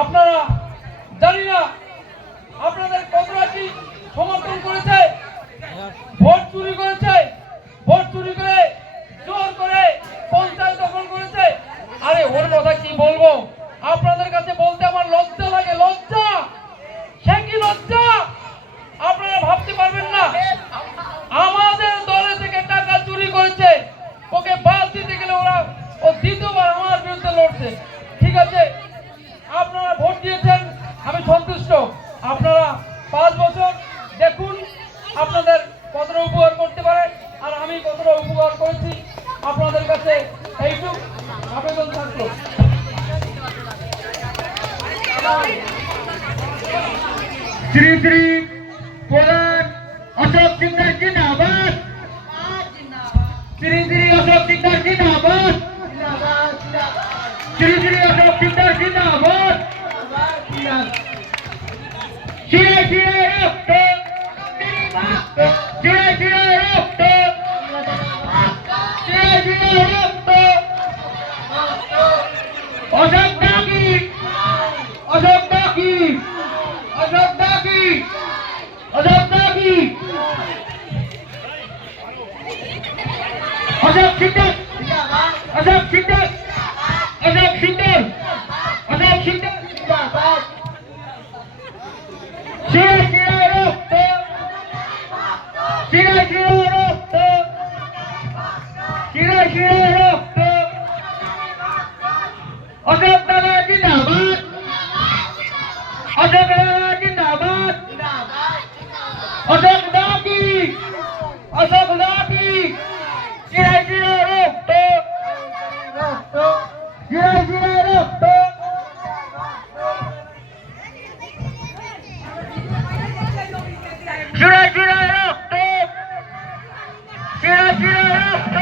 আপনারা জানি না আপনাদের কতটা কি সমর্থন করেছে, ভোট চুরি করেছে, ভোট চুরি করে জোর করে পঞ্চায়েত দখল করেছে। আরে ওর কথা কি বলবো, আপনাদের কাছে বলতে আমার লজ্জা লাগে। লজ্জা, সে কি লজ্জা আপনারা ভাবতে পারবেন না। আমাদের দলে থেকে টাকা চুরি করেছে, ওকে বাদ দিতে গেলে ও দ্বিতীয়বার আমার বিরুদ্ধে লড়ছে। ঠিক আছে, আপনারা ভোট দিয়েছেন, আমি সন্তুষ্ট। আপনারা 5 বছর দেখুন আপনাদের কতটা উপকার করতে পারে, আর আমি কতটা উপকার করেছি আপনাদের কাছে এইটুক আবেদন থাকলো। শ্রী শ্রী প্রধান অশোক সিকদার জিন্দাবাদ। শ্রী শ্রী অশোক সিকদার জিন্দাবাদ। শ্রী শ্রী অশোক সিকদার জিন্দাবাদ। শিরে শিরে রক্ত, শিরে শিরে রক্ত, শিরে শিরে রক্ত। অশোক ডাকি, অশোক ডাকি, অশোক ডাকি, অশোক ডাকি। অশোক সিকদার, অশোক সিকদার, অশোক সিকদার, অশোক সিকদার জিন্দাবাদ। শিরে শিরে রক্ত, শিরে শিরে রক্ত, শিরে শিরে রক্ত। অশোক দাদা জিন্দাবাদ, অশোক দাদা জিন্দাবাদ। অশোক ডাকি, অশোক ডাকি। শিরে শিরে রক্ত, শিরে শিরে রক্ত। শিরে শিরে রক্ত, শিরে শিরে রক্ত।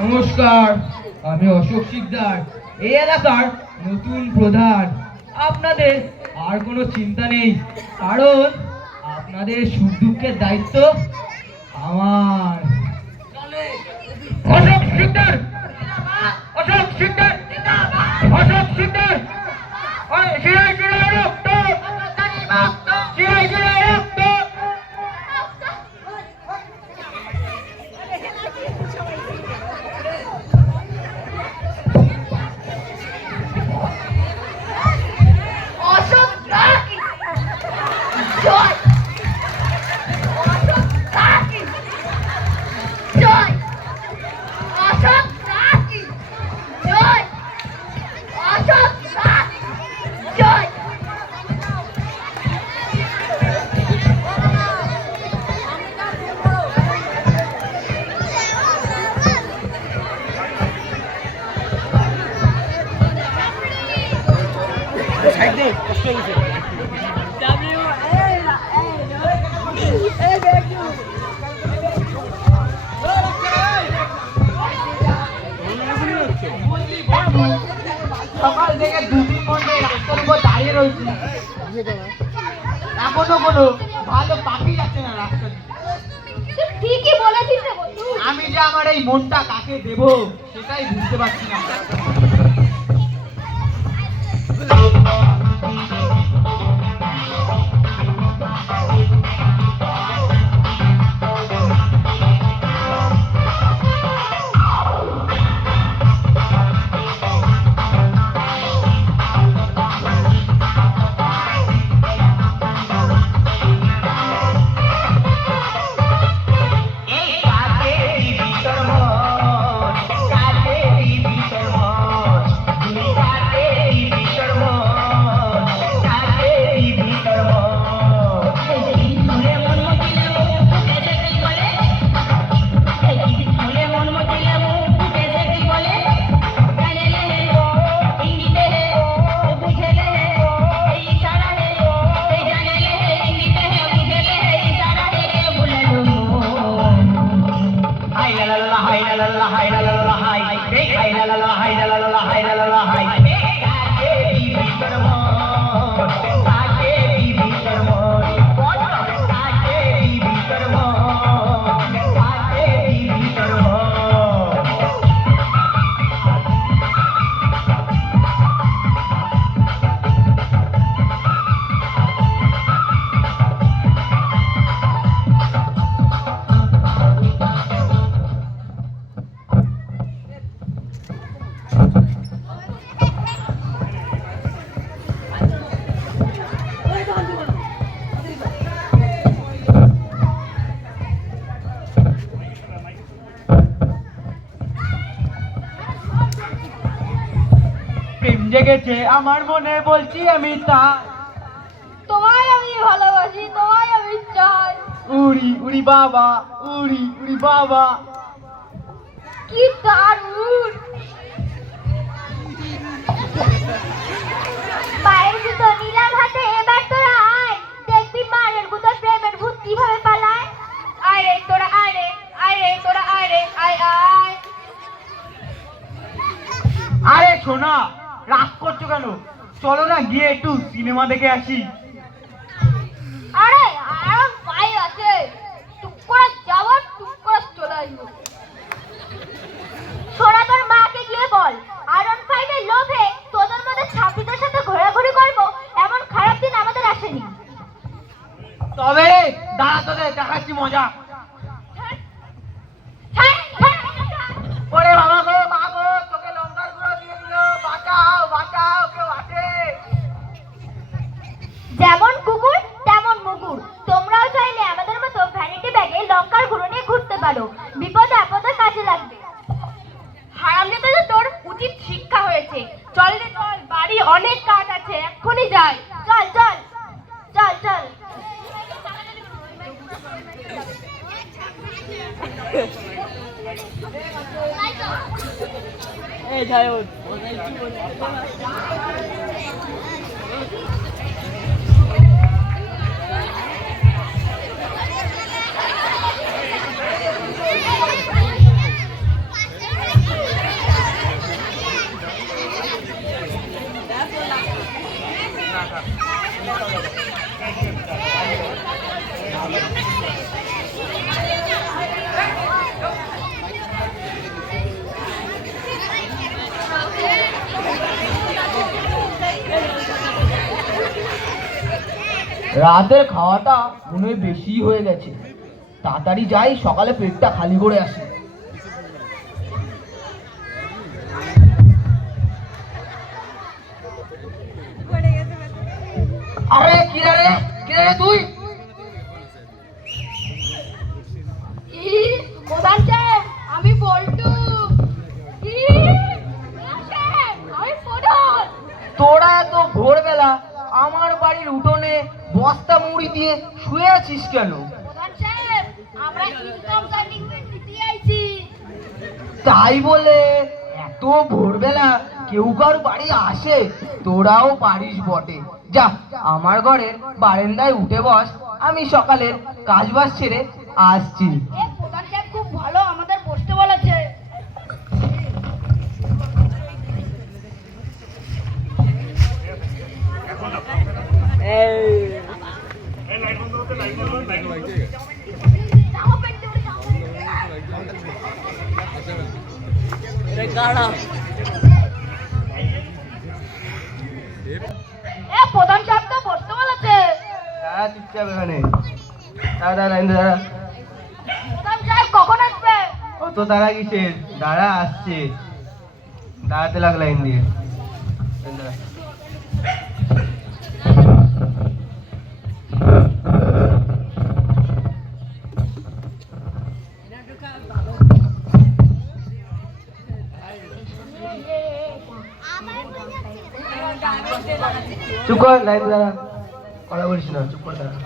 নমস্কার, আমি অশোক সিকদার, এই এলাকার নতুন প্রধান। আপনাদের আর কোনো চিন্তা নেই, কারণ আপনাদের সুখ দুঃখের দায়িত্ব আমার। অশোক সিকদার, অশোক সিকদার, অশোক সিকদার। শিরে শিরে রক্ত, শিরে শিরে রক্ত। অশোক ডাকি, জয় অশোক ডাকি। সকাল থেকে 2-3 ঘন্টা রাস্তার উপর দাঁড়িয়ে রয়েছি, এখনো কোনো ভালো পাখি যাচ্ছে না রাস্তা দিয়ে। তুই ঠিকই বলেছিস রে বন্ধু। আমি যে আমার এই মনটা কাকে দেব সেটাই বুঝতে পারছি না। প্রেম জেগেছে আমার মনে, বলছি আমি তা। তোমায় আমি ভালোবাসি, তোমায় আমি চাই। উড়ি উড়ি বাবা, উড়ি উড়ি বাবা। কি দারুণ! পায়ের জুতো নিলাম হাতে, এবার তোরা আয়, দেখবি মায়ের গুতো প্রেমের ভূত কিভাবে পালায়। আয় রে তোরা, আয় রে, আয় রে তোরা, আয় রে, আয় আয়। আরে শোনা, রাগ করছো কেন? চলো না গিয়ে একটু সিনেমা দেখে আসি। আরে আরাম পাই আছে, টুক করে যাবো, টুক করে চলে আসবো। সোনা তোর মাকে গিয়ে বল, আয়রন 5 এর লোভে তোদের মধ্যে ছাত্রীদের সাথে ঘোরাঘুরি করবো, এমন খারাপ দিন আমাদের আসেনি। তবে দাঁড়া, তোদের দেখাচ্ছি মজা। ওরে বাবা গো, মা গো, তোকে লঙ্কার গুঁড়ো দিয়ে দিল, বাঁচাও বাঁচাও, কেউ আছে? যেমন কুকুর তেমন মুগুর, তোমরাও চাইলে আমাদের মতো ভ্যানিটি ব্যাগে লঙ্কার গুঁড়ো নিয়ে ঘুরতে পারো, বিপদে আপদে কাজে লাগবে। হারামজাদা, তোর উচিত শিক্ষা হয়েছে। চল রে চল, বাড়ি অনেক কাজ আছে, এক্ষুনি যাই। চল চল চল চল। রাতের খাওয়াটা মনে হয় বেশি হয়ে গেছে, তাড়াতাড়ি যাই, সকালে পেটটা খালি করে আসি। আরে কিরে রে, কিরে রে তুই? প্রধান সাহেব, আমি বল্টু। আমি প্রধান। তোরা এত ভোরবেলা আমার বাড়ির উঠোনে বস্তা মুড়ি দিয়ে শুয়ে আছিস কেন? প্রধান সাহেব, আমরা ইনকাম সার্টিফিকেট দিতে আইছি। তাই বলে এত ভোরবেলা কেউ কার বাড়ি আসে, তোরাও পারিস বটে। যা আমার ঘরের বারান্দায় উঠে বস, আমি সকালের কাজ বাজ ছেড়ে আসছি। প্রধান সাহেব খুব ভালো, আমাদের বসতে বলেছে। প্রধান সাহেব তো বসতে বলেছে। দাঁড়া চুপচাপ এখানে, দাঁড়া লাইন দাঁড়া। প্রধান সাহেব কখন আসবে? অত তারা কিসের, দাঁড়া আসছে, দাঁড়াতে লাগ লাইন দিয়ে। দাঁড়া। চুপ কর, লাইন দাঁড়া, কথা বলিস না, চুপ কর দাঁড়া।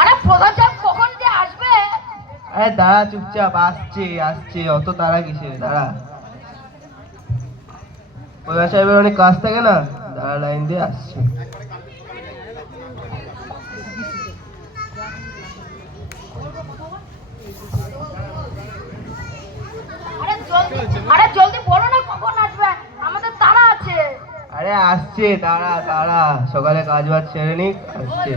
আরে প্রধান সাহেব কখন যে আসবে? আরে দাঁড়া চুপচাপ, আসছে আসছে, অত তারা কিসের, দাঁড়া। প্রধান সাহেবের অনেক কাজ থাকে না, দাঁড়া লাইন দিয়ে আসছে। আরে জলদি বলো না কখন আসবে, আমাদের তাড়া আছে। আরে আসছে, দাঁড়া দাঁড়া, সকালে কাজ বাজ ছেড়ে নিক, আসছে।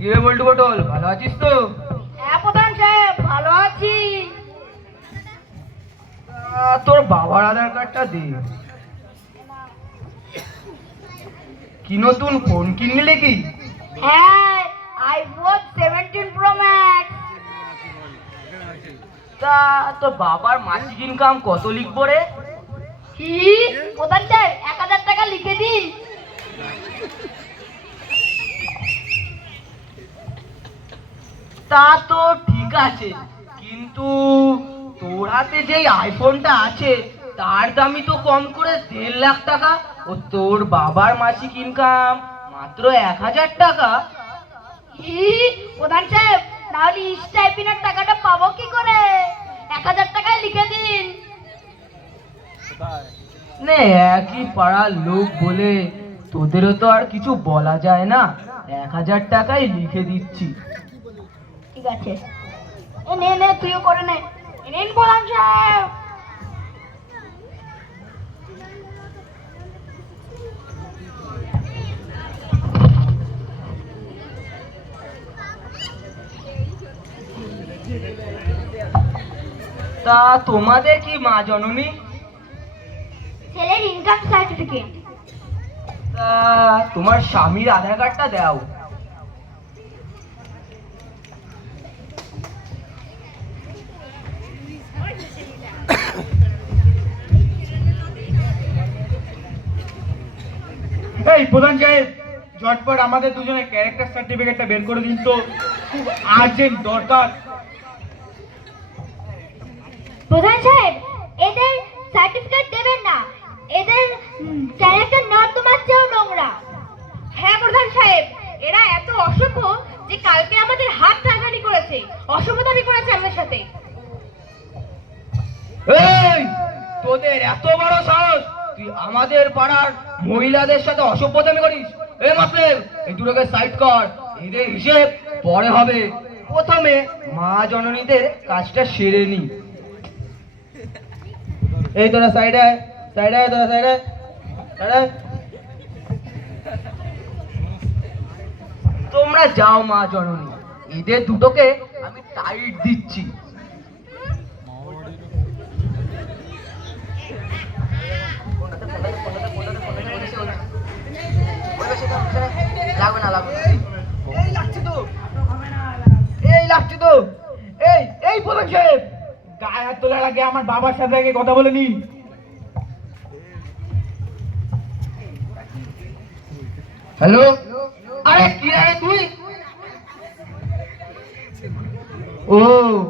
কিরে বল্টু পটল, ভালো আছিস তো? হ্যাঁ প্রধান সাহেব ভালো আছি। তোর বাবার আধার কার্ডটা দে। কি নতুন ফোন কিনলি কি? হ্যাঁ, আইফোন 17 প্রো ম্যাক্স। তা তোর বাবার মাসিক ইনকাম কত লিখবো রে? কি প্রধান সাহেব 1000 টাকা লিখে দিন। তা তো ঠিক আছে, কিন্তু তোর হাতে যেই আইফোনটা আছে তার দামই তো কম করে 1.5 লাখ টাকা, ও তোর বাবার মাসিক ইনকাম মাত্র 1000 টাকা। কি প্রধান সাহেব, তাহলে স্টাইপেন্ডের টাকাটা পাবো কি করে? 1000 টাকায় লিখে দিন। নে একই পাড়ার লোক বলে তোদেরও তো আর কিছু বলা যায় না, 1000 টাকাই লিখে দিচ্ছি। ঠিক আছে, এ নে নে তুইও করে নে। নিন প্রধান সাহেব। তা তোমাদের কি মা জননী? ছেলের ইনকাম সার্টিফিকেট। তা তোমার স্বামীর আধার কার্ডটা দাও। এই প্রধান সাহেব, ঝটপট আমাদের দুজনের ক্যারেক্টার সার্টিফিকেটটা বের করে দিন তো, খুব আর্জেন্ট দরকার। প্রধান সাহেব এদের সার্টিফিকেট দেবেন না, এদের ক্যারেক্টার নর্দমার চেয়েও নোংরা। হ্যাঁ প্রধান সাহেব, এরা এত অসভ্য যে কালকে আমাদের হাত টানাটানি করেছে, অসভ্যতামি করেছে আমাদের সাথে। এই তোদের এত বড় সাহস, তুই আমাদের পাড়ার মহিলাদের সাথে অসভ্যতামি করিস? এই মাতলেব, এই দুটোকে সাইড কর, এদের হিসেব পরে হবে। প্রথমে মা জননীদের কাজটা সেরে নি। এই তোরা সাইডে সাইডে, তোরা সাইডে সাইডে। তোমরা যাও মা জননী, এদের দুটোকে আমি টাইট দিচ্ছি। লাগবে না, লাগবে না। এই লাগছে তো, এই লাগছে তো, এই আগে আমার বাবার সাথে আগে কথা বলে নিন। হ্যালো, আরে কি রে তুই? ও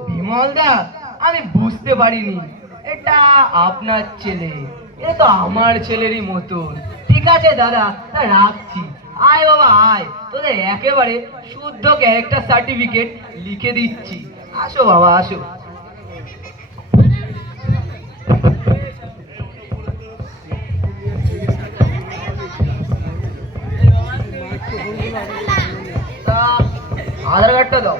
বিমল দা, আমি বুঝতে পারিনি এটা আপনার ছেলে। এ তো আমার ছেলেরই মতন। ঠিক আছে দাদা, তা রাখছি। আয় বাবা আয়, তোদের একেবারে শুদ্ধ ক্যারেক্টার সার্টিফিকেট লিখে দিচ্ছি। আসো বাবা আসো। তা আধার কার্ডটা দাও।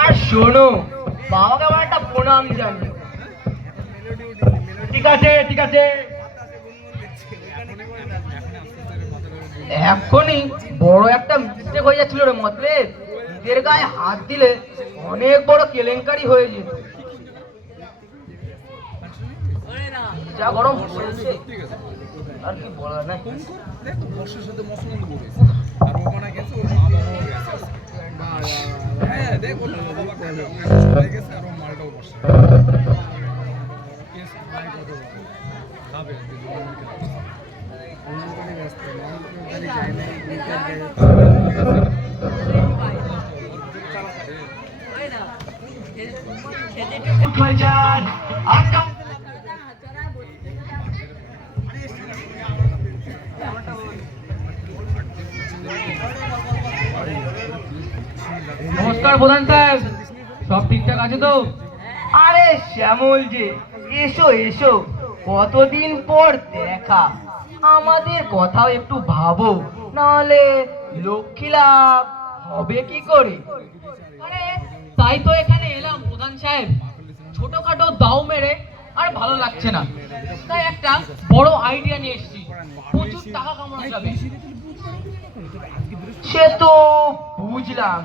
আর শোনো, বাবাকে আমার একটা প্রণাম জানিও। ঠিক আছে ঠিক আছে। এখনই বড় একটা মিস্টেক হয়ে যাচ্ছিল রে মতলেব। নিজের গায়ে হাত দিলে অনেক বড় কেলেঙ্কারি হয়ে যেত। যা গরম পড়েছে আর কি বলার নাই। বর্ষের সাথে মসলান্দ পড়ে আর ওখানে গেছে ওর হ্যাঁ দেখ ওর চলে গেছে আর ও মালটাও বসে খাবে নমস্কার প্রধান সাহেব, সব ঠিকঠাক আছে তো? আরে শ্যামল যে, এসো এসো, কতদিন পর দেখা। আমাদের কথাও একটু ভাবো, নাহলে লক্ষ্মী লাভ হবে কি করে? আরে তাই তো এখানে এলাম প্রধান সাহেব। ছোটখাটো দাও মেরে আর ভালো লাগছে না, তাই একটা বড় আইডিয়া নিয়ে এসেছি। প্রচুর টাকা কামানো যাবে। সে তো বুঝলাম,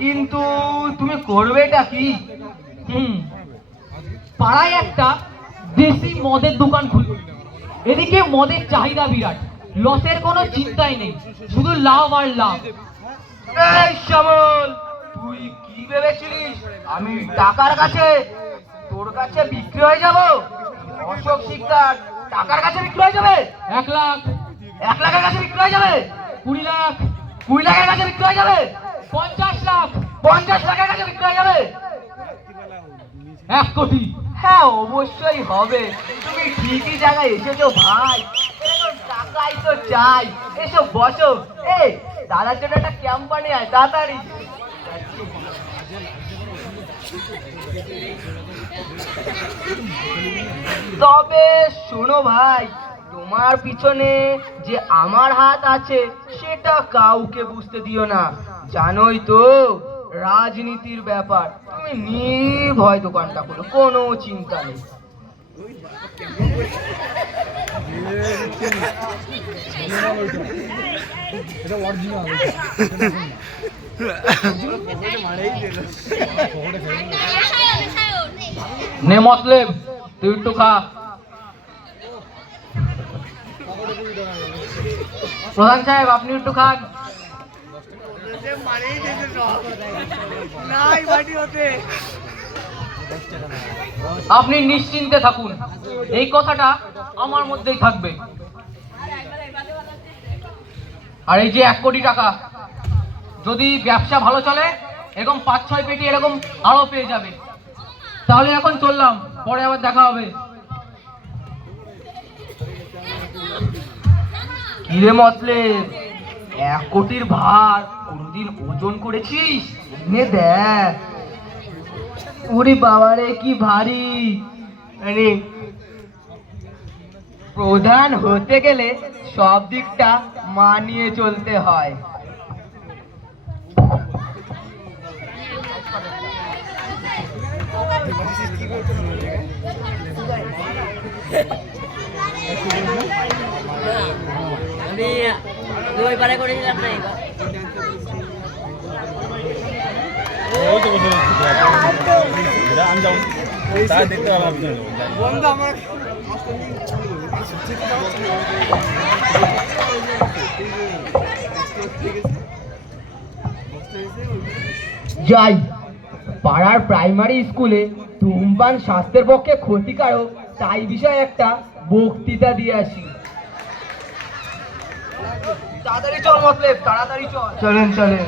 কিন্তু তুমি করবেটা কি? পাড়ায় একটা দেশি মদের দোকান খুলবে। এদিকে মদের চাহিদা বিরাট, লসের কোনো চিন্তাই নেই, শুধু লাভ আর লাভ। এই শ্যামল, তুই কি ভেবেছিলিস আমি টাকার কাছে তোর কাছে বিক্রি হয়ে যাব? অশোক শিকদার টাকার কাছে বিক্রি হয়ে যাবে? 1 লাখ, 1 লাখের কাছে বিক্রি হয়ে যাবে? 20 লাখ, 20 লাখের কাছে বিক্রি হয়ে যাবে? 50 লাখ, 50 লাখের কাছে বিক্রি হয়ে যাবে? 1 কোটি। হ্যাঁ অবশ্যই হবে। তুমি ঠিকই জায়গায় এসেছো ভাই, এরকম টাকাই তো চাই। এসো বসো। এই দাদার জন্য একটা ক্যাম্পানি আয় তাড়াতাড়ি। তবে শোনো ভাই, তোমার পিছনে যে আমার হাত আছে সেটা কাউকে বুঝতে দিও না। জানোই তো রাজনীতির ব্যাপার। তুমি নির্ভয় দোকানটা খোলো, কোনো চিন্তা নেই। এটা অরিজিনাল নে মতলেব, তুই একটু খা। প্রধান সাহেব আপনি একটু খান। আপনি নিশ্চিন্তে থাকুন, এই কথাটা আমার মধ্যেই থাকবে। আর এই যে 1 কোটি টাকা, যদি ব্যবসা ভালো চলে এরকম 5-6 পেটি এরকম আরো পেয়ে যাবে। তাহলে এখন চললাম, পরে আবার দেখা হবে। কিরে মতলেব, 1 কোটির ভার কোনদিন ওজন করেছিস? নে দেখ। ওরে বাবারে কি ভারী। আরে প্রধান হতে গেলে সব দিকটা মানিয়ে চলতে হয়। আমি 2 পারে করেছিলাম না এবার। তা দেখতে হবে আপনার যাই পাড়ার প্রাইমারি স্কুলে ধূমপান স্বাস্থ্যের পক্ষে ক্ষতিকারক তাই বিষয়ে একটা বক্তৃতা দিয়ে আসি। তাড়াতাড়ি চল মতলেব, তাড়াতাড়ি চল। চলেন চলেন।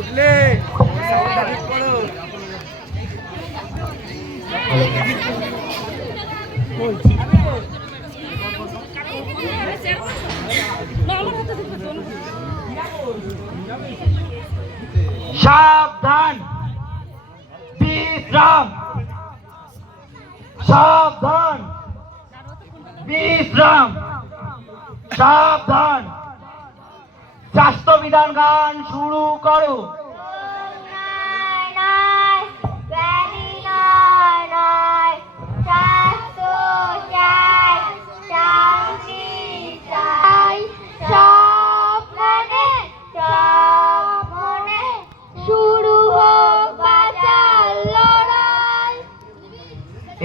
উঠলে সাউন্ডটা ঠিক করো। সাবধান, বিশ্রাম, সাবধান, বিশ্রাম, সাবধান। স্বাস্থ্যবিধান গান শুরু করো।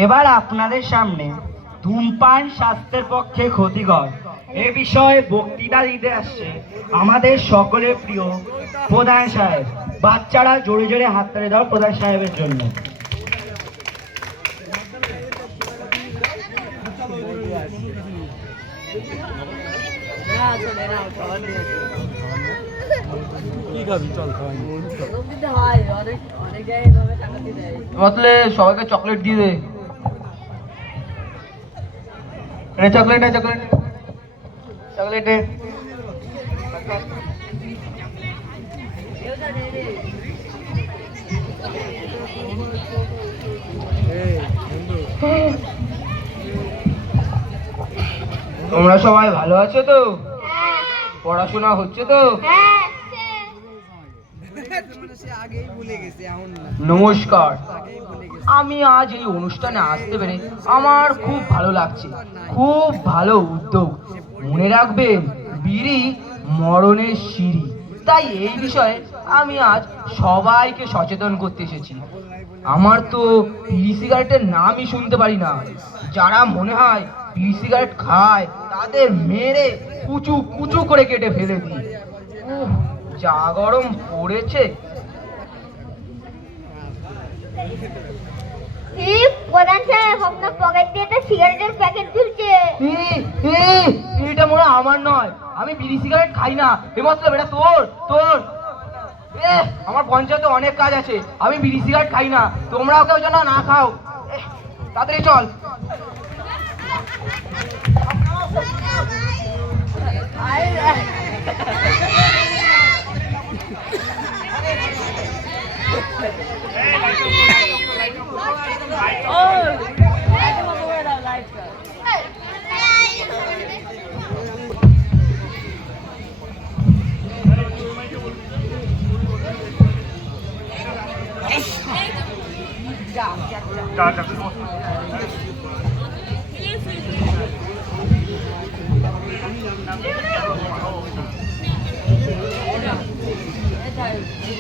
এবার আপনাদের সামনে ধূমপান স্বাস্থ্যের পক্ষে ক্ষতিকর এ বিষয়ে বক্তৃতা দিতে আসছে আমাদের সকলের প্রিয় প্রধান সাহেব। বাচ্চারা জোরে জোরে হাত তালি দাও প্রধান সাহেবের জন্য। মতলেব সবাইকে চকলেট দিয়ে দে। চকলেট চকলেট চকলেটে তোমরা সবাই ভালো আছো তো? পড়াশোনা হচ্ছে তো? নমস্কার, আমি আজ এই অনুষ্ঠানে আসতে পেরে আমার খুব ভালো লাগছে। খুব ভালো উদ্যোগ। মনে রাখবেন, বিড়ি মরণের সিঁড়ি। তাই এই বিষয়ে আমি আজ সবাইকে সচেতন করতে এসেছি। আমার তো বিড়ি সিগারেটের নামই শুনতে পারি না। যারা মনে হয় বিড়ি সিগারেট খায় তাদের মেরে কুচু কুচু করে কেটে ফেলে দিই। যা গরম পড়েছে। প্রধান সাহেব, আপনার পকেট দিয়ে একটা সিগারেটের প্যাকেট ঝুলছে। এটা মনে হয় আমার নয়। আমি বিড়ি সিগারেট খাই না। এ মতলব এটা তোর তোর আমার পঞ্চায়েতে অনেক কাজ আছে। আমি বিড়ি সিগারেট খাই না। তোমরাও কেউ যেন না খাও। তাড়াতাড়ি চল।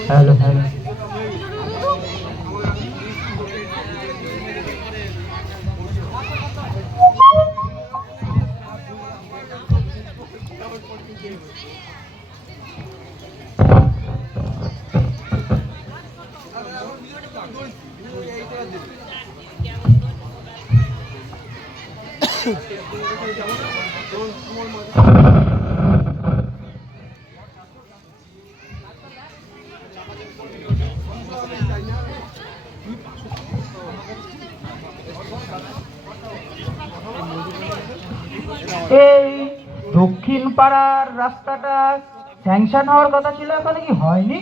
Hello hello. এই দক্ষিণ পাড়ার রাস্তাটা স্যাংশন হওয়ার কথা ছিল, এখনো কি হয়নি?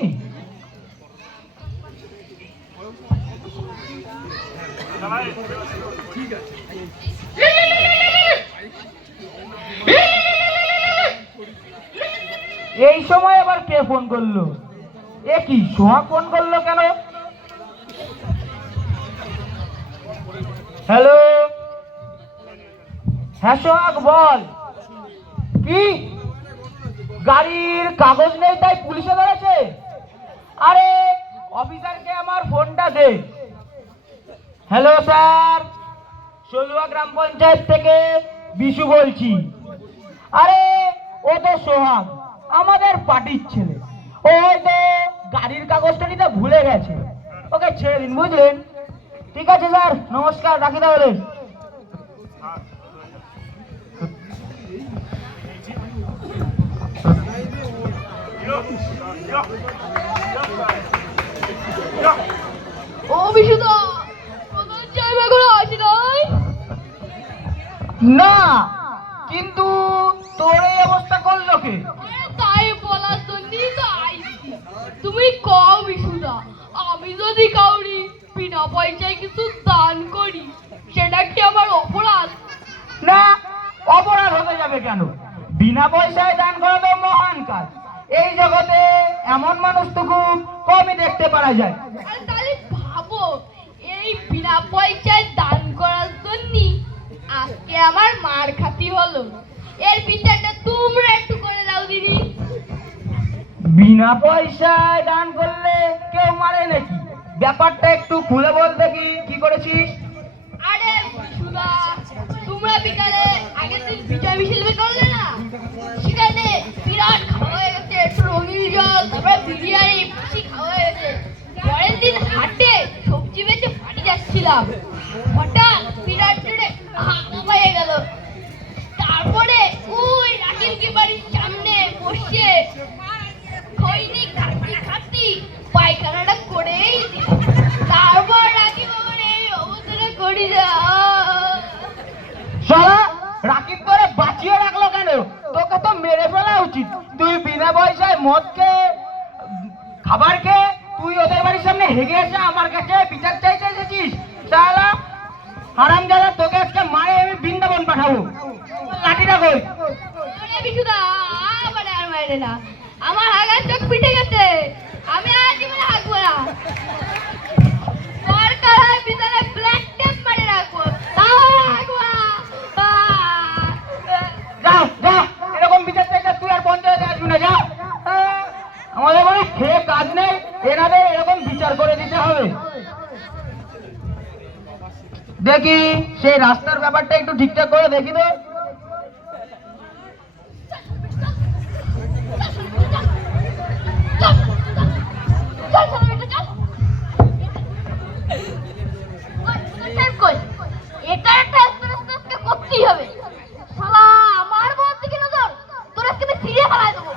এই সময় আবার কে ফোন করলো? এ কি, সোহাগ ফোন করলো কেন? হ্যালো, হ্যাঁ সোহাগ বল। কি, গাড়ির কাগজ নেই তাই পুলিশে ধরেছে? আরে অফিসারকে আমার ফোনটা দে। হ্যালো স্যার, সলুয়া গ্রাম পঞ্চায়েত থেকে বিশু বলছি। আরে ও তো সোহাগ, আমাদের পার্টির ছেলে। ও হয়তো গাড়ির কাগজটা নিতে ভুলে গেছে, ওকে ছেড়ে দিন বুঝলেন? ঠিক আছে স্যার, নমস্কার, রাখি তাহলে। ও বিশুদা, প্রধান সাহেব এখনো আসে নাই? না, কিন্তু তোর এই অবস্থা করলো কে? আরে তাই বলার জন্যই তো আইছি। তুমি কও বিশুদা, আমি যদি কাউরি বিনা পয়সায় কিছু দান করি সেটা কি আমার অপরাধ? না, অপরাধ হতে যাবে কেন? বিনা পয়সায় দান করা তো মহান কাজ। এই জগতে এমন মানুষ তো খুব কমই দেখতে পাওয়া যায়। আরে তাহলে ভাবো, এই বিনা পয়সায় দান করার জন্য আজকে আমার মার খাতি হলো। এর বিচারটা তোমরা একটু করে দাও দিদি। বিনা পয়সায় দান করলে কেউ মারে নাকি? ব্যাপারটা একটু খুলে বল দেখি, কি করেছিস? আরে বিশুদা, তোমরা বিকালে আগের দিন বিজয় মিছিল বের করলে না? সেখানে বিরাট খাওয়া হয়ে গেছে, একটু রঙিন জল, তারপরে বিরিয়ানি বেশি খাওয়া হয়ে গেছে। পরের দিন হাটে সবজি বেচে বাড়ি যাচ্ছিলাম, হঠাৎ বিরাট জোরে হাঁকা হয়ে গেল। তারপরে ওই রাকিব কি বাড়ির সামনে বসে খৈনি খাতি খাতি পায়খানাটা করেই দিল। তারপর রাকিব আমার এই অবস্থাটা করি যা। সারা রাকিব করে বাঁচিয়ে রাখলো কেন? তোকে তো মেরে ফেলা উচিত। তুই বিনা পয়সায় মদ খেয়ে, খাবার খেয়ে তুই ওদের বাড়ির সামনে হেগে এসে আমার কাছে বিচার চাইতে এসেছিস। শালা হারামজাদা, তোকে আজকে মারে আমি বৃন্দাবন পাঠাবো। লাঠিটা কই? আরে বিশুদা, আবার আর মারে না, আমার হাগার চোখ পিটে গেছে, আমি আর জীবনে হাঁকবো না। দরকার হয় ভিতরে ব্ল্যাক টেপ মারে রাখবো, তাও হাঁকবো না। যা যা, এরকম বিচার চাইতে তুই আর পঞ্চায়েতে আসবি না, যা। আমাদের মানে খেয়ে কাজ নেই, এনাদের এরকম বিচার করে দিতে হবে। দেখি সেই রাস্তার ব্যাপারটা একটু ঠিকঠাক করে দেখি তো। এটা একটা করতেই হবে। শালা আমার বল দিকে নজর, তোর আজকে আমি সিরিয়া ফেলাই দেবো।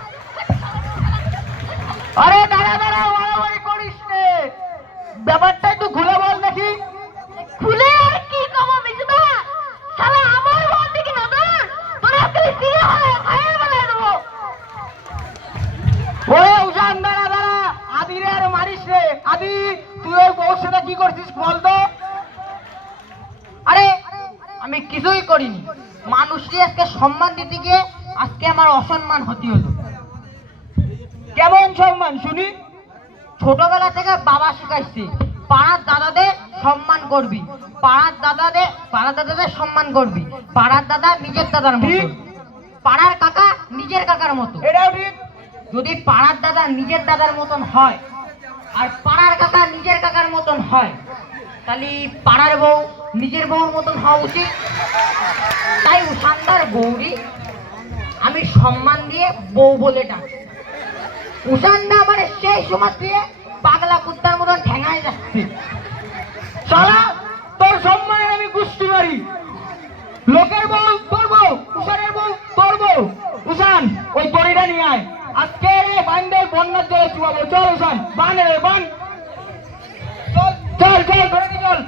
আরে দাঁড়া দাঁড়া, মারামারি করিস নে, ব্যাপারটা একটু খুলে বল দেখি। খুলে আর কি কব বিশুদা, শালা আমার বল দিকে নজর, তোর আজকে আমি সিরিয়া ফেলাই দেবো। ওরে উজান, দাঁড়া দাঁড়া, আদি রে আর মারিস রে। আদি, তুই ওই বউর সাথে কি করছিস বল তো? আরে আমি কিছুই করিনি, মানুষকে আজকে সম্মান দিতে গিয়ে আজকে আমার অসম্মান হতে হলো। কেমন সম্মান শুনি? ছোটবেলা থেকে বাবা শিখাইছে, পাড়ার দাদাদের সম্মান করবি, পাড়ার দাদাদের সম্মান করবি। পাড়ার দাদা নিজের দাদার মতো, ঠিক। পাড়ার কাকা নিজের কাকার মতো। এটাও ঠিক। যদি পাড়ার দাদা নিজের দাদার মতন হয় আর পাড়ার কাকা নিজের কাকার মতন হয়, তাহলে পাড়ার বউ নিজের বউর মতন হওয়া উচিত। তাই উষানদার বউরি আমি সম্মান দিয়ে বউ বলে ডাকি। উষানদা মানে সেই সময় দিয়ে পাগলা কুত্তার মতন ঠেঙায় যাচ্ছে। শালা, তোর সম্মানের আমি গুষ্টি মারি। লোকের বউ তোর বউ, উষানের বউ তোর বউ। উষান, ওই দড়িটা নিয়ে আয়, আজকে বান্ধের বন্যার জলে চুয়াবো। চল উষান, বান রে বান, চল চল চল, ধরে নি চল।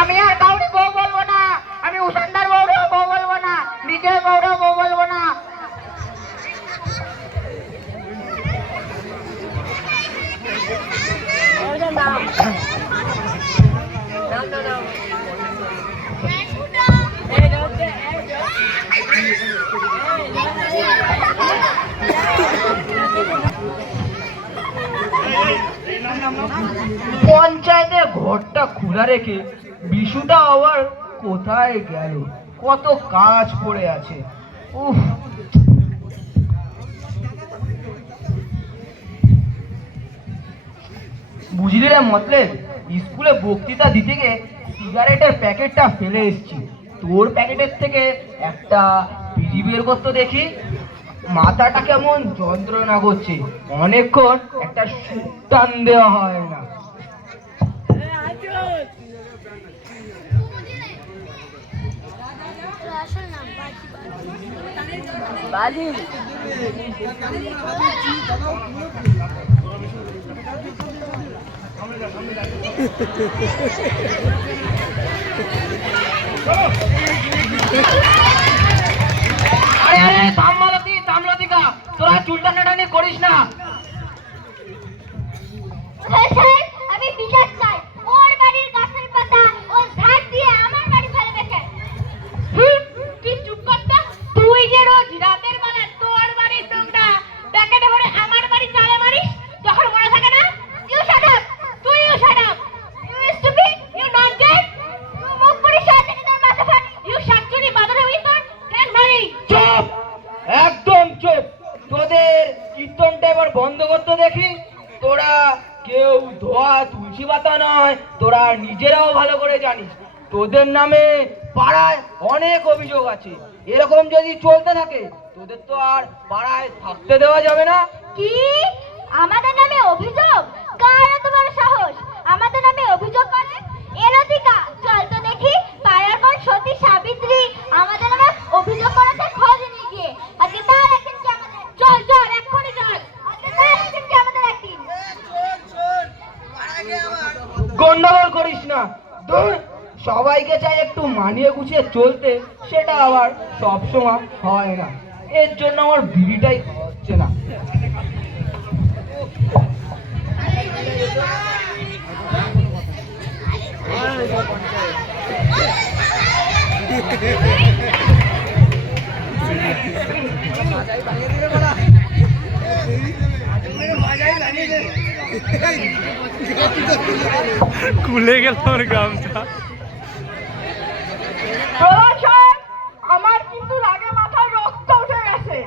আমি আর কাউরি বউ বলবো না, আমি উষানদার বউ বউ বলবো না, নিজের নাম নাম নাম নাম পঞ্চায়েতের ঘরটা খোলা রেখে বিশুটা আবার কোথায় গেল? কত কাজ পড়ে আছে। উফ, বুঝলি রে মতলেব, স্কুলে বক্তৃতা দিতে গিয়ে সিগারেটের প্যাকেটটা ফেলে এসেছি। তোর প্যাকেটের থেকে একটা বিড়ি বের করতে দেখি। মাথাটা কেমন যন্ত্রণা করছে, অনেকক্ষণ একটা টান দেওয়া হয় না। বাজি আরে আরে তামলতিকা, তোরা চুলটা টানাটানি করিস না। স্যার, আমি বিচার চাই। ওর বাড়ির গাছের পাতা ও ঝাড় দিয়ে আমার বাড়ি ফেলে গেছে। তুই চুপ কর তো। তুই যে রোজ রাতের বেলা তোর বাড়ির নোংরা প্যাকেটে ভরে আমার বাড়ি চালে মারিস, যখন মনে থাকে না? You shut up. তুই you shut up. You stupid, you nonsense. মুখ পরিষ্কার থেকে তোর মাথা ফাট। ইউ শাকচুরি বাদর হবি তোর কেন মারি? চুপ, একদম চুপ। তোদের কীর্তনটা এবার বন্ধ করতে দেখি। তোরা কেউ ধোয়া তুলসী পাতা নয়, তোরা নিজেরাও ভালো করে জানিস তোদের নামে পাড়ায় অনেক অভিযোগ আছে। এরকম যদি চলতে থাকে তোদের তো আর পাড়ায় থাকতে দেওয়া যাবে না। কি আমাদের নামে অভিযোগ? কার এত বড় সাহস আমাদের নামে অভিযোগ করে? এরতিকা, চল তো দেখি পাড়ার কোন সতী সাবিত্রী আমাদের নামে অভিযোগ করেছে, খোঁজ নিয়ে গিয়ে। আজকে তার একদিন কি আমাদের? চল চল, এক্ষুনি চল। আজকে তার একদিন কি আমাদের একদিন? গন্ডগোল করিস না। ধুর, সবাইকে চাই একটু মানিয়ে গুছিয়ে চলতে, সেটা আবার সবসময় হয় না। এর জন্য আমার বিড়িটাই খাওয়া হচ্ছে না। খুলে গেল ওর গামছা। প্রধান সাহেব, আমার কিন্তু রাগে মাথায় রক্ত উঠে গেছে।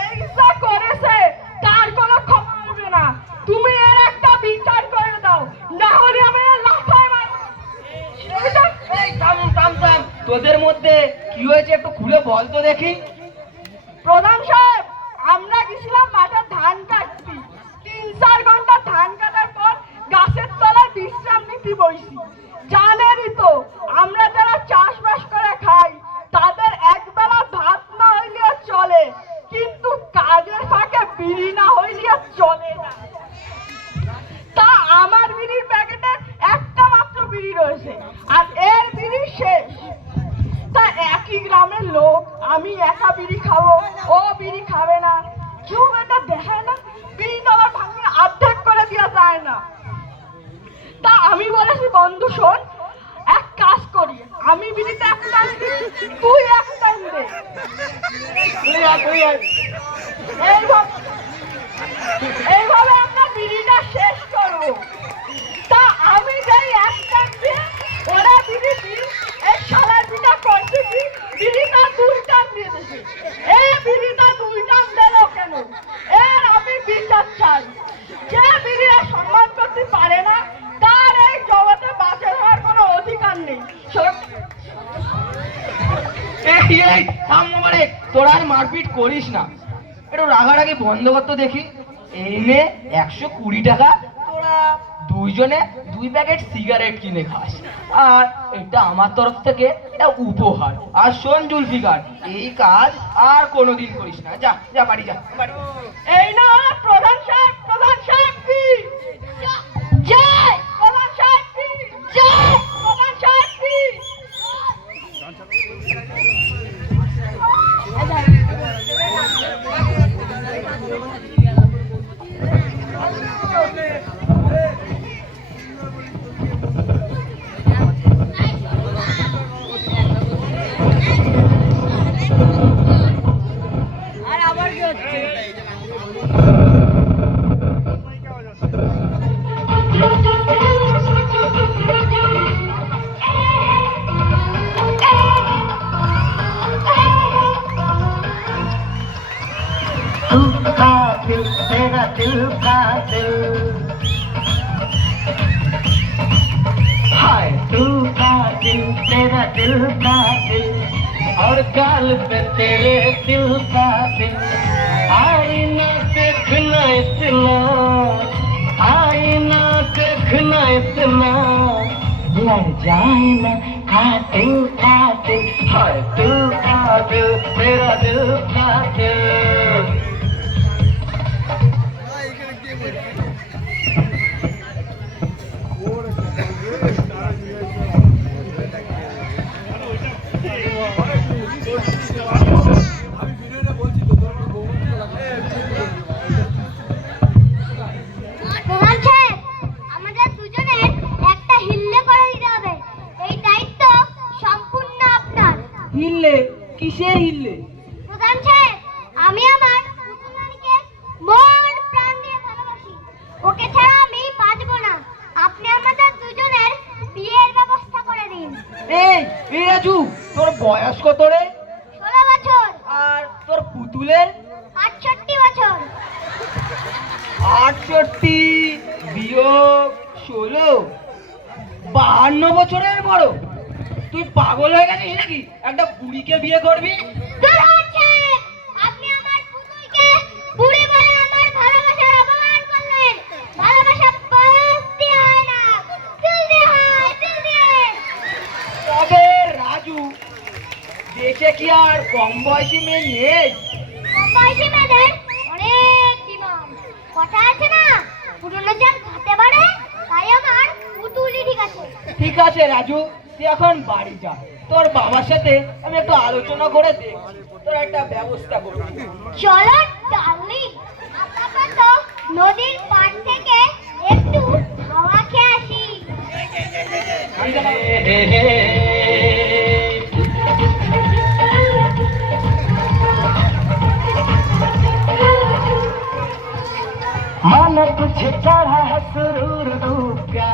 এই যা করেছে তার কোনো ক্ষমা হবে না। তুমি এর একটা বিচার করে দাও, না হলে আমি এর লাফায় মারব। এই থাম থাম থাম, তোদের মধ্যে কি হয়েছে একটু খুলে বল তো দেখি। প্রধান সাহেব, আমরা গেছিলাম মাঠে ধান কাটতে। 3-4 ঘন্টা ধান কাটার পর গাছের তলায় বিশ্রাম নিতে বসি। জানেনই তো আমরা যারা চাষবাস করে খাই তাদের একবেলা ভাত না হইলে চলে, কিন্তু কাজের ফাঁকে বিড়ি না হইলে চলে না। তা আমার বিড়ির প্যাকেটে একটা মাত্র বিড়ি রয়েছে, আর এর বিড়ি শেষ। তা একই গ্রামের লোক, আমি একা বিড়ি খাবো, ও বিড়ি খাবে না। কেউ এটা দেখে না, বিড়ি তোমার ভাঙিয়ে অর্ধেক করে দেওয়া যায় না। তা আমি বলেছি, বন্ধু শোন, এক কাজ করি, আমি বিড়িতে এক টান দিই, তুই এক টান দে। এইভাবে আমরা বিড়িটা শেষ করবো। তা আমি যাই এক টান দিয়ে, ওরা বিড়ি দিই, এই শালার বিটা করছি কি বিড়িটা 2 টান দিয়ে দিছি। এই বিড়িটা 2 টান দিল কেন? এর আমি বিচার চাই। যে বিড়িরা সম্মান করতে পারে না তার এই জগতে বাঁচে হওয়ার কোনো অধিকার নেই। এই থাম মোবারক, তোরা আর মারপিট করিস না। একটু রাগারাগি বন্ধ করতে দেখি। এই নে 120 টাকা, তোরা দুইজনে 2 প্যাকেট সিগারেট কিনে খাস। আর এটা আমার তরফ থেকে এটা উপহার। আর শোন জুলফিকার, এই কাজ আর কোনোদিন করিস না। যা যা, বাড়ি যা, বাড়ি। এই না প্রধান সাহেব, প্রধান সাহেব কি জয়, প্রধান সাহেব কি জয়, প্রধান সাহেব কি। दिल हाय तू का दिल तेरा दिल का दिल और गाल पे तेरे दिल का दिल आईना देखना इतना आईना देखना इतना लड़ जाए ना कातिल कातिल हाय तू का दिल तेरा दिल का दिल প্রধান সাহেব, আমাদের দুজনের একটা হিল্লে করে দিতে হবে। এই দায়িত্ব সম্পূর্ণ আপনার। হিললে? কিসের হিললে? প্রধান সাহেব, আমি আমার পুতুলানিকে মন প্রাণ দিয়ে ভালোবাসি। ওকে ছাড়া আমি বাঁচবো না। আপনি আমাদের দুজনের বিয়ের ব্যবস্থা করে দিন। এই রাজু, তোর বয়স কত রে? 16 বছর। আর তোর পুতুলের? 68 বছর। 68 বিয়োগ 16, 52 বছরের বড়। তুই পাগল হয়ে গেছিস নাকি? একটা বুড়িকে বিয়ে করবি? প্রধান সাহেব, আপনি আমার পুতুলকে বুড়ি বলে আমার ভালোবাসার অপমান করলেন। ভালোবাসা বয়স দিয়ে হয় না, দিল দিয়ে হয়, দিল দিয়ে। তবে রাজু, দেশে কি আর কম বয়সী মেয়ে নেই? কম বয়সী মেয়েদের অনেক ডিমান্ড। কথা আছে না, পুরনো চাল খাতে পারে, তাই আমার পুতুলই ঠিক আছে। ঠিক আছে রাজু, তুই এখন বাড়ি যা। তোর বাবার সাথে আমি একটু আলোচনা করে দেখছি, তোর একটা ব্যবস্থা করবি। চলো ডার্লিং, আপাতত নদীর পাড় থেকে একটু হাওয়া খেয়ে আসি। मन कुछ चढ़ा है सुरूर डूब का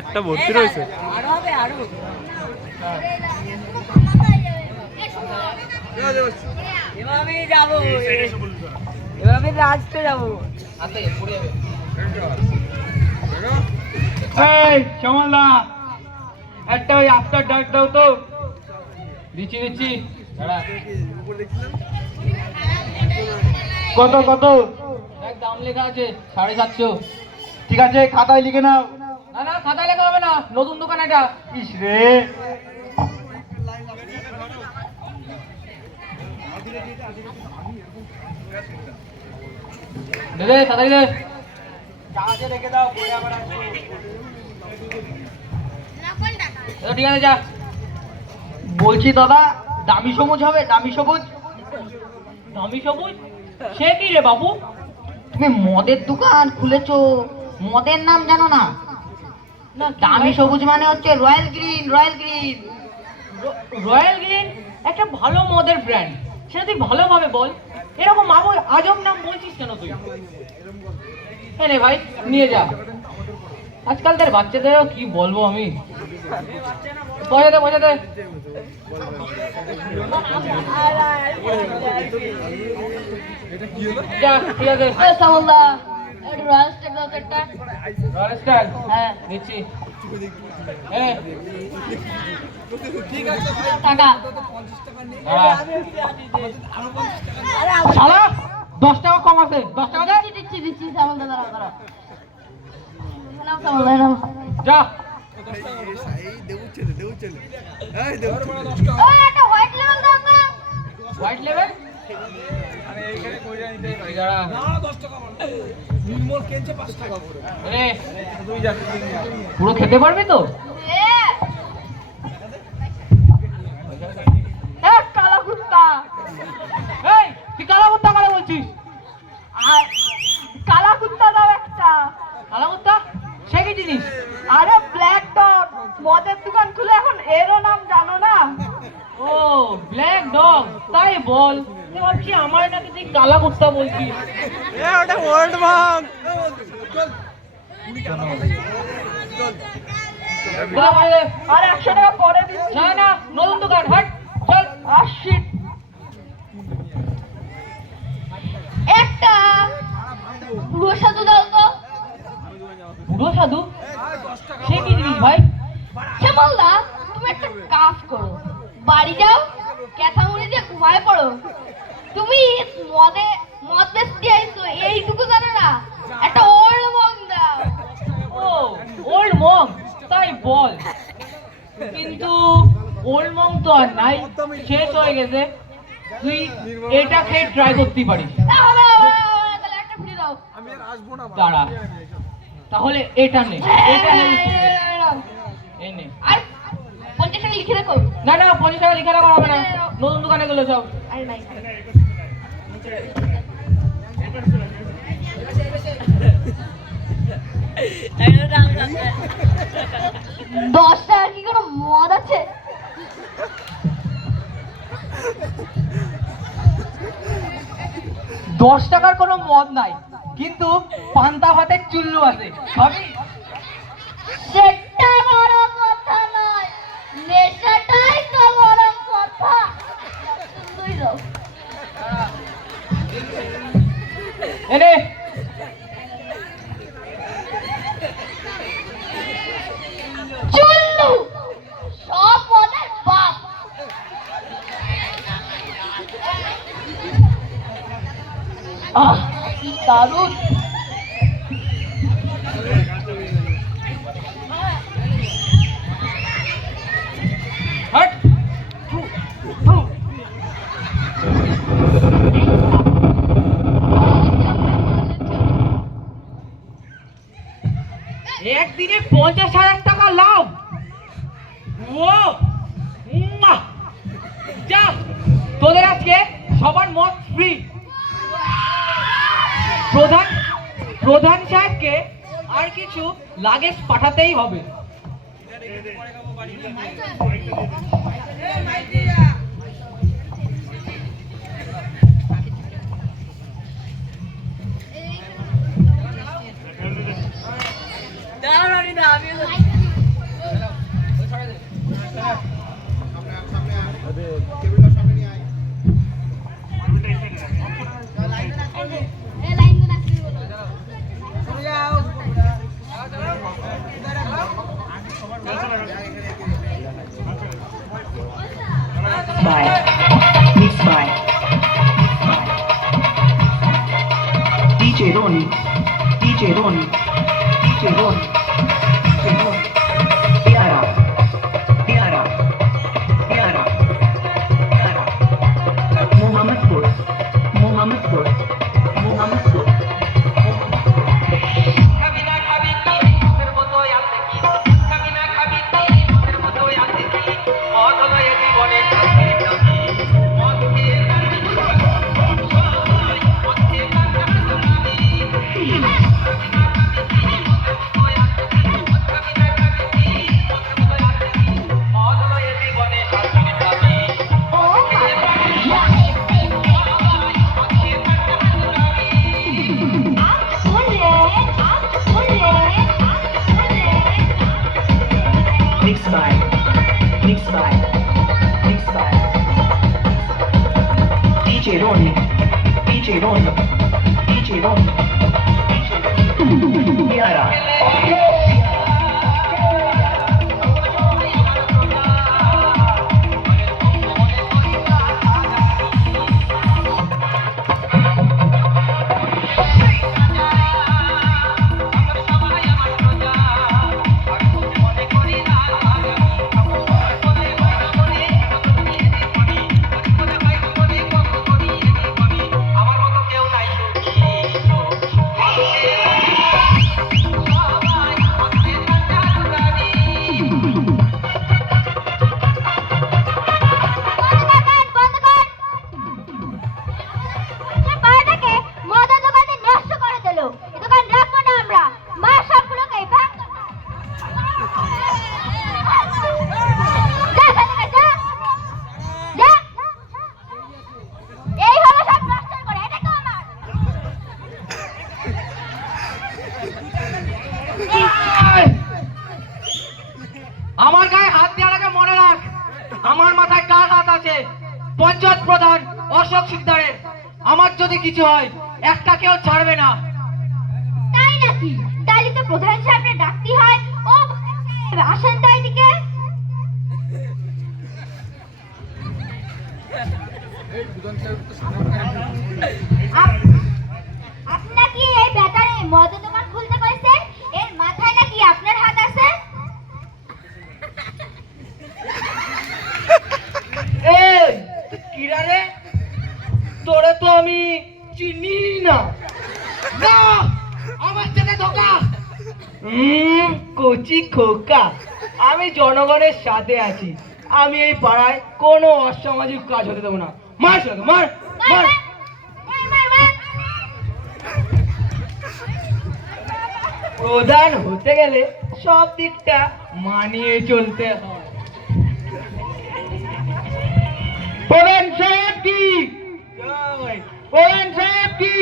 একটা ভর্তি রয়েছে। আরো হবে আরো। এভাবেই যাবো, এভাবে রাজতে যাবো। এই শ্যামলদা, একটা ওই আফটার ডাক দাও তো। দিচ্ছি দিচ্ছি। দাঁড়া। কত কত? দেখ দাম লেখা আছে 750। ঠিক আছে, খাতায় লিখে নাও। না না, খাতায় লেখা হবে না, নতুন দোকান এটা। ইস রে, দে দে, খাতায় দে। জাহাজে রেখে দাও, পরে আবার আসবো। ঠিক আছে, যা। বলছি দাদা, দামি সবুজ হবে? দামি সবুজ? দামি সবুজ? সে কি রে বাবু? তুমি মদের দোকান খুলেছো, মদের নাম জানো না? না, দামি সবুজ মানে হচ্ছে royal green. Royal green royal green একটা ভালো মদের ব্র্যান্ড, সেটা তুই ভালোভাবে বল। এরকম আজব নাম বলছিস কেন তুই? রে ভাই, নিয়ে যা। আজকালকার বাচ্চাদেরও কি বলবো আমি। বজাতে বজাতে। যা, ঠিক আছে। Royal style? হ্যাঁ, দিচ্ছি। টাকা। শালা 10 টাকা কম আছে, 10 টাকা দে। দিচ্ছি সামলদা, দাঁড়াও দাঁড়াও। সামলদা নাও। যা। ওই একটা হোয়াইট লেভেল দাও তো। White level? পুরো খেতে পারবি তো? কালা কুত্তা। এই, তুই কালা কুত্তা কারা বলছিস? কালা কুত্তা দাও একটা। কালা কুত্তা? সে কি জিনিস? আরে ব্ল্যাক ডগ, মদের দোকান খুলে এখন এরও নাম জানো না? ও, ব্ল্যাক ডগ, তাই বল। তুই ভাবছি আমার নাকি তুই কালা কুত্তা বলছিস। ওটা ওল্ড ভাঙ। আর 100 টাকা পরে দিচ্ছি। না না, নতুন দোকান, হাট চল। আসছি। একটা পুরো সাধু দাও তো। বুড়ো সাধু, সে কি জিনিস ভাই? শ্যামলদা, তুমি একটা কাজ করো, বাড়ি যাও, ক্যাথা মুড়ি দিয়ে ঘুমায় পড়ো। তুমি মদ বেচতে আইছো, এইটুকু জানো না? একটা ওল্ড মং দাও। ও ওল্ড মং, তাই বল। কিন্তু ওল্ড মং তো আর নাই, শেষ হয়ে গেছে। তুই এটা খেয়ে ট্রাই করতে পারিস। তাহলে একটা ফ্রি দাও। দাঁড়া, তাহলে এটা নে, এটা নে। এই নে। আর 50 টাকা লিখে রাখো। না না, 50 টাকা লিখে রাখা হবে না, নতুন দোকানে গেলে যাও। আরে নাই। 10 টাকা কি কোনো মদ আছে? টাকার কোনো মদ নাই, কিন্তু পান্তা ভাতের চুল্লু আছে, খাবি? সেটা বড় কথা নয়, নেশাটাই তো বড় কথা। তুই যাও। এনে চুল্লু সব মদের বাপ। আহ, দারুণ। হাট। একদিনে 50,000 টাকা লাভ। ও উম্মা। যা, তোদের আজকে সবার মত ফ্রি। প্রধান সাহেবকে আর কিছু লাগেজ পাঠাতেই হবে। Mixed by DJ Ronnie, DJ Ronnie, DJ Ronnie, DJ Ronnie, Tiara, Tiara, Tiara, Tiara, Muhammadpur, Muhammadpur, Muhammadpur. Mixed by DJ Ronnie, DJ Ronnie, DJ Ronnie, Tiara. আছে পঞ্চায়েত প্রধান অশোক সিকদারের। আমার যদি কিছু হয় একটা কেউ ছাড়বে না। তাই নাকি? তাইলে তো প্রধান সাহেবকে ডাকতে হয়। ও আসেন তো এদিকে। আপনার কি এই ব্যাটারে মদের দোকান খুলতে কইছেন? এর মাথায় নাকি আপনার হাত আছে? এই কিরা রে, তোরে তো আমি চিনি না। না, আমার সাথে ধোকা। কচি খোকা, আমি জনগণের সাথে আছি। আমি এই পাড়ায় কোনো অসামাজিক কাজ হতে দেবো না। মার সাথে মার মার। প্রধান হতে গেলে সব দিকটা মানিয়ে চলতে হয়। প্রধান সাহেব কি, প্রধান সাহেব কি,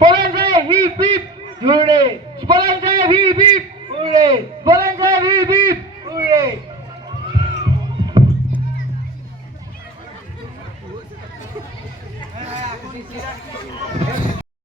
প্রধান সাহেব হিপ হিপ হুররে, প্রধান সাহেব হিপ হিপ হুররে, প্রধান